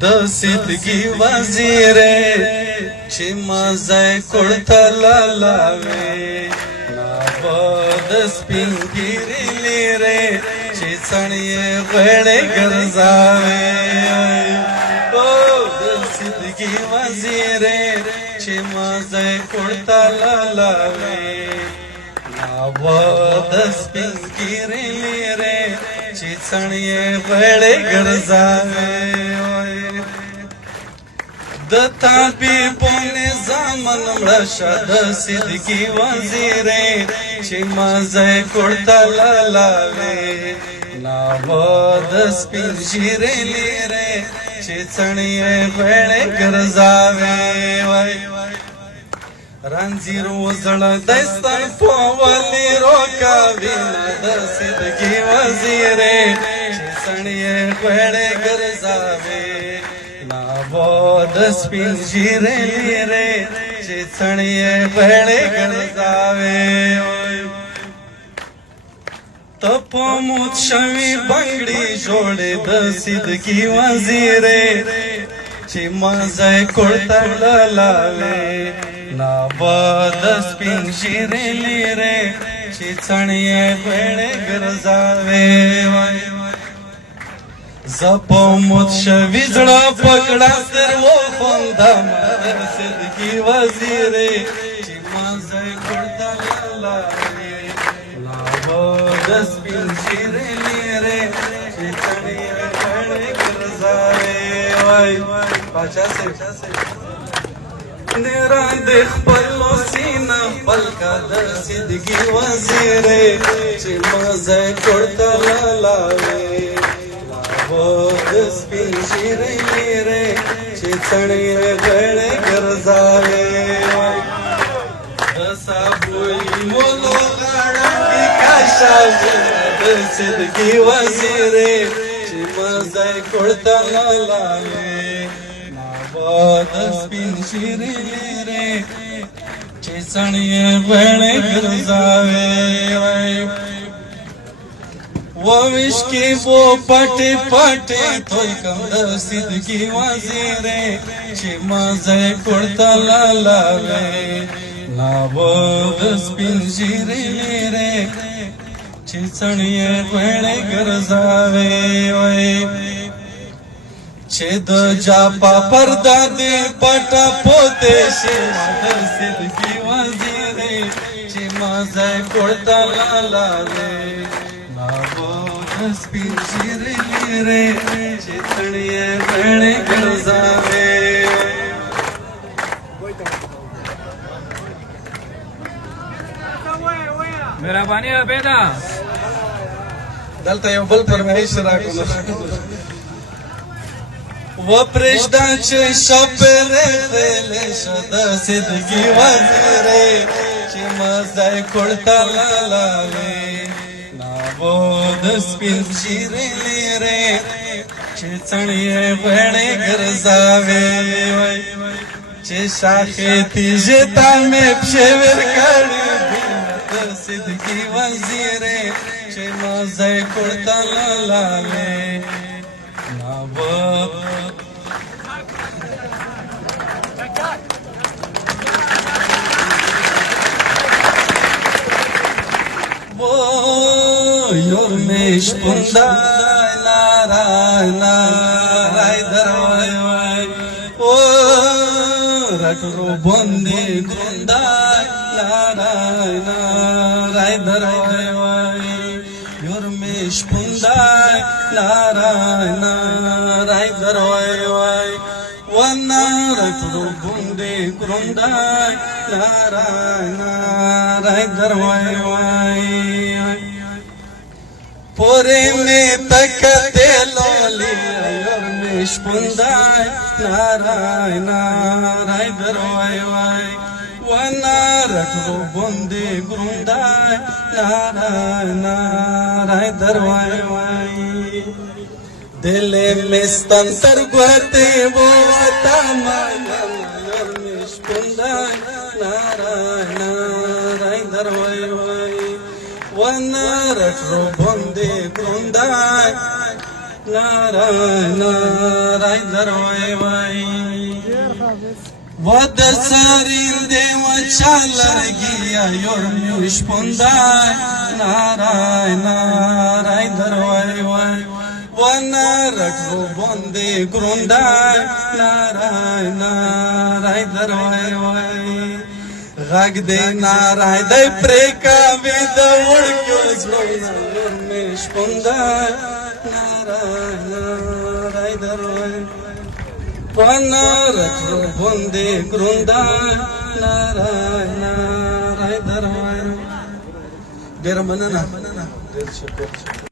د سیدگی وزیره چی مزای کڑتا لالاوی ناباد سپین گیری لیره چی چنی غیڑے گرزاوی د سیدگی وزیره چی مزای کڑتا لالاوی ناباد سپین گیری لیره چی چنی غیڑے گرزاوی د طبیبو نظامن مړشه د صدقي وزیرې چې مزه کړته لالاوې ناوه د سپین ږیرې لیرې چې څڼې غوړې ګرځاوې وای رنځیر وزړه دستان په ولې روکاوي د صدقي وزیرې چې څڼې غوړې ګرځاوې ناوه د سپین ږیرې لیرې چې څڼې غوړې ګرځاوې ته په موت شوې بنګړي جوړې د صدقي وزیرې چې مزه کړته لالاوې ناوه د سپین ږیرې لیرې چې څڼې غوړې ګرځاوې زپو موت شوی زړه پکړه سر و خوندم د صدقي وزیرې چې مزه کړته لالاوې ناوه د سپین ږیرې لیرې چې څڼې غوړې ګرځاوې وای باچا صاحب نران د خپلو سینه خپل کا د صدقي وزیرې چې مزه کړته لالاوې د سپین ږیرې لیرې چې څڼې غوړې ګرځاوې د صابوی مولو غاړه کې کاشاوې د صدقي وزیرې چې مزه کړته لالاوې ناوه د سپین ږیرې لیرې چې څڼې غوړې ګرځاوې وویش کی بو پټې پټې توی کم د صدقي وزیرې چې مزه کړته لالاوې ناوه د سپین ږیرې لیرې چې څڼې غوړې ګرځاوې چې د جاپا پردا دې پټه پوتې شي د صدقي وزیرې چې مزه کړته لالاوې سپین ږیرې لیرې چې څڼې غوړې ګرځاوې مهرباني عبیده دلته یو بل فرمایش راکړو وپرېږده چې شپېرې خېلې شه د صدقي وزیرې چې مزه کړته لالاوې ناوه د سپین ږیرې لیرې چې څڼې غوړې ګرځاوې چې شاخې تیږې ته مې پښې ورکړې د صدقي وزیرې چې مزه کړته لالاوې ناوه یورمیش پندای نارای نارای دروای وای رټرو باندې ګوندای نارای نارای دروای وای یورمیش پندای نارای نارای دروای وای ونا رټرو باندې ګوندای نارای نارای دروای وای پوری میں تکتے لولی یورمیش پندای نارای نارای دروای وای وانا رٹرو بندی گروندای نارای نارای دروای وای دل مستن ترگوتی بوتا مانم یورمیش پندای نارای نارای دروای وای ونرټرو باندې ګوندای نارای نارای دروای وای ود سرین دیو چالرگی یورمیش پندای نارای نارای دروای وای و نارک رو بندی گروندای نارای نارای دروای وای غږ دی نارای دی پریکاوی د وړکیو زړونه یورمیش پندای نارای نارای دروای ونارک رو بندی گروندای نارای نارای دروای ډېره مننه ډېر شکر